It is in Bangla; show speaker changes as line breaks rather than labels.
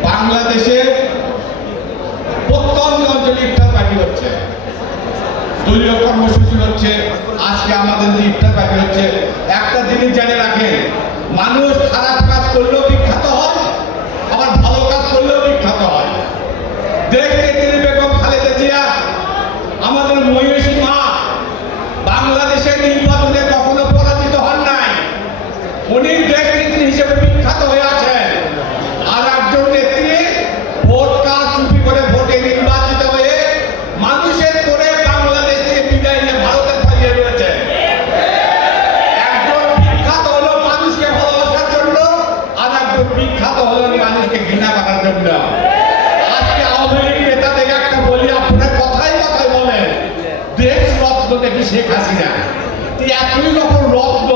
বাংলাদেশে প্রত্যন্ত অঞ্চলে ইফতার পার্টি হচ্ছে। দলীয় কর্মসূচি হচ্ছে, আজকে আমাদের যে ইফতার পার্টি হচ্ছে, একটা জিনিস জেনে রাখে মানুষ খারাপ কাজ করলেও বিখ্যাত হয়, আবার ভালো কাজ করলেও বিখ্যাত হয়। দেখতে তিনি বেগম খালেদা জিয়া, আমাদের ময়ূষী মা, বাংলাদেশের নির্বাচন বিখ্যাত হলেন মানুষকে ঘৃণা করার জন্য। আজকে আওয়ামী লীগ নেতা থেকে একটা বলি, আপনার কথাই কথাই বলেন। দেশ রত্ন দেখি শেখ হাসিনা। এতই যখন রত্ন